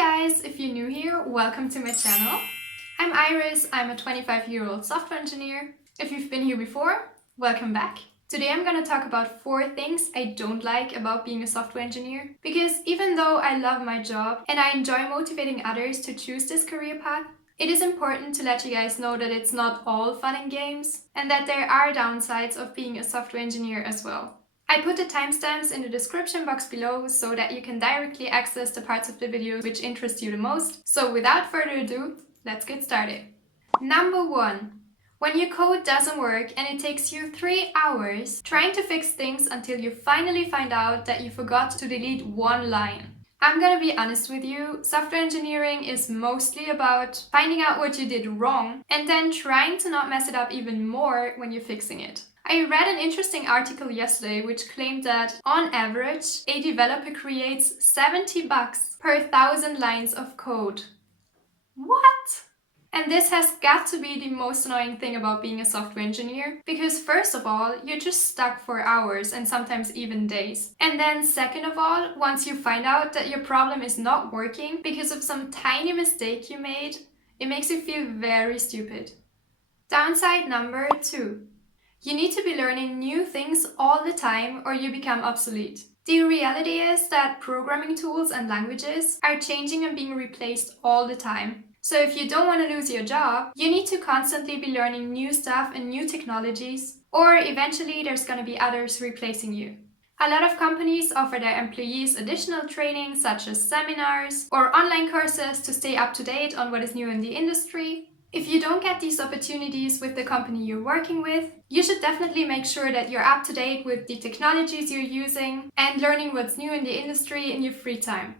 guys, if you're new here, welcome to my channel. I'm Iris, I'm a 25-year-old software engineer. If you've been here before, welcome back. Today I'm gonna talk about 4 things I don't like about being a software engineer. Because even though I love my job and I enjoy motivating others to choose this career path, it is important to let you guys know that it's not all fun and games and that there are downsides of being a software engineer as well. I put the timestamps in the description box below so that you can directly access the parts of the video which interest you the most. So without further ado, let's get started. Number 1. When your code doesn't work and it takes you 3 hours trying to fix things until you finally find out that you forgot to delete one line. I'm gonna be honest with you, software engineering is mostly about finding out what you did wrong and then trying to not mess it up even more when you're fixing it. I read an interesting article yesterday which claimed that, on average, a developer creates 70 bugs per 1,000 lines of code. What? And this has got to be the most annoying thing about being a software engineer, because first of all, you're just stuck for hours and sometimes even days. And then second of all, once you find out that your problem is not working because of some tiny mistake you made, it makes you feel very stupid. Downside number 2. You need to be learning new things all the time or you become obsolete. The reality is that programming tools and languages are changing and being replaced all the time. So if you don't want to lose your job, you need to constantly be learning new stuff and new technologies, or eventually there's going to be others replacing you. A lot of companies offer their employees additional training such as seminars or online courses to stay up to date on what is new in the industry. If you don't get these opportunities with the company you're working with, you should definitely make sure that you're up to date with the technologies you're using and learning what's new in the industry in your free time.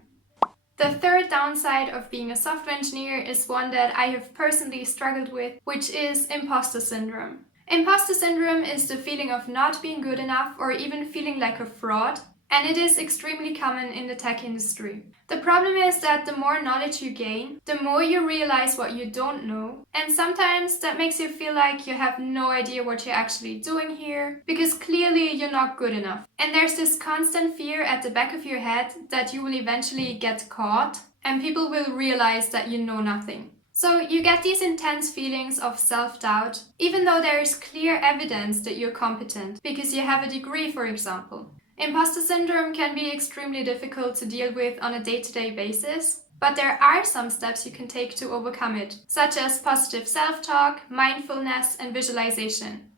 The third downside of being a software engineer is one that I have personally struggled with, which is imposter syndrome. Imposter syndrome is the feeling of not being good enough or even feeling like a fraud, and it is extremely common in the tech industry. The problem is that the more knowledge you gain, the more you realize what you don't know, and sometimes that makes you feel like you have no idea what you're actually doing here, because clearly you're not good enough. And there's this constant fear at the back of your head that you will eventually get caught, and people will realize that you know nothing. So you get these intense feelings of self-doubt, even though there is clear evidence that you're competent, because you have a degree, for example. Imposter syndrome can be extremely difficult to deal with on a day-to-day basis, but there are some steps you can take to overcome it, such as positive self-talk, mindfulness, and visualization.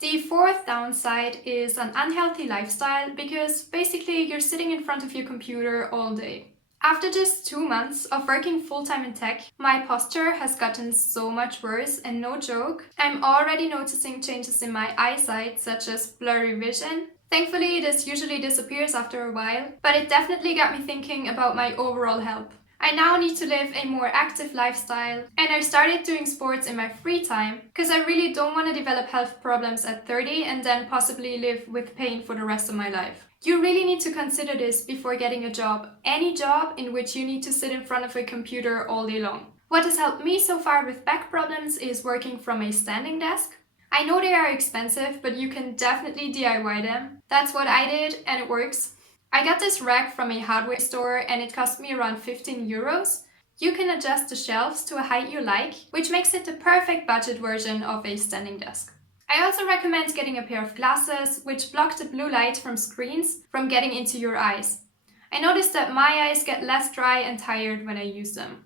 The fourth downside is an unhealthy lifestyle, because basically you're sitting in front of your computer all day. After just 2 months of working full-time in tech, my posture has gotten so much worse, and no joke, I'm already noticing changes in my eyesight, such as blurry vision. Thankfully, this usually disappears after a while, but it definitely got me thinking about my overall health. I now need to live a more active lifestyle, and I started doing sports in my free time, because I really don't want to develop health problems at 30 and then possibly live with pain for the rest of my life. You really need to consider this before getting a job, any job in which you need to sit in front of a computer all day long. What has helped me so far with back problems is working from a standing desk. I know they are expensive, but you can definitely DIY them. That's what I did, and it works. I got this rack from a hardware store and it cost me around 15 euros. You can adjust the shelves to a height you like, which makes it the perfect budget version of a standing desk. I also recommend getting a pair of glasses which block the blue light from screens from getting into your eyes. I noticed that my eyes get less dry and tired when I use them.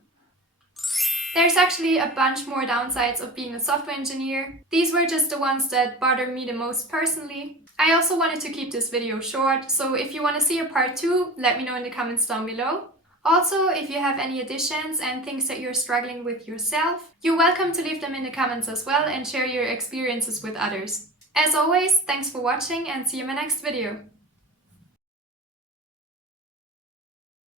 There's actually a bunch more downsides of being a software engineer. These were just the ones that bother me the most personally. I also wanted to keep this video short, so if you want to see a part 2, let me know in the comments down below. Also, if you have any additions and things that you're struggling with yourself, you're welcome to leave them in the comments as well and share your experiences with others. As always, thanks for watching and see you in my next video.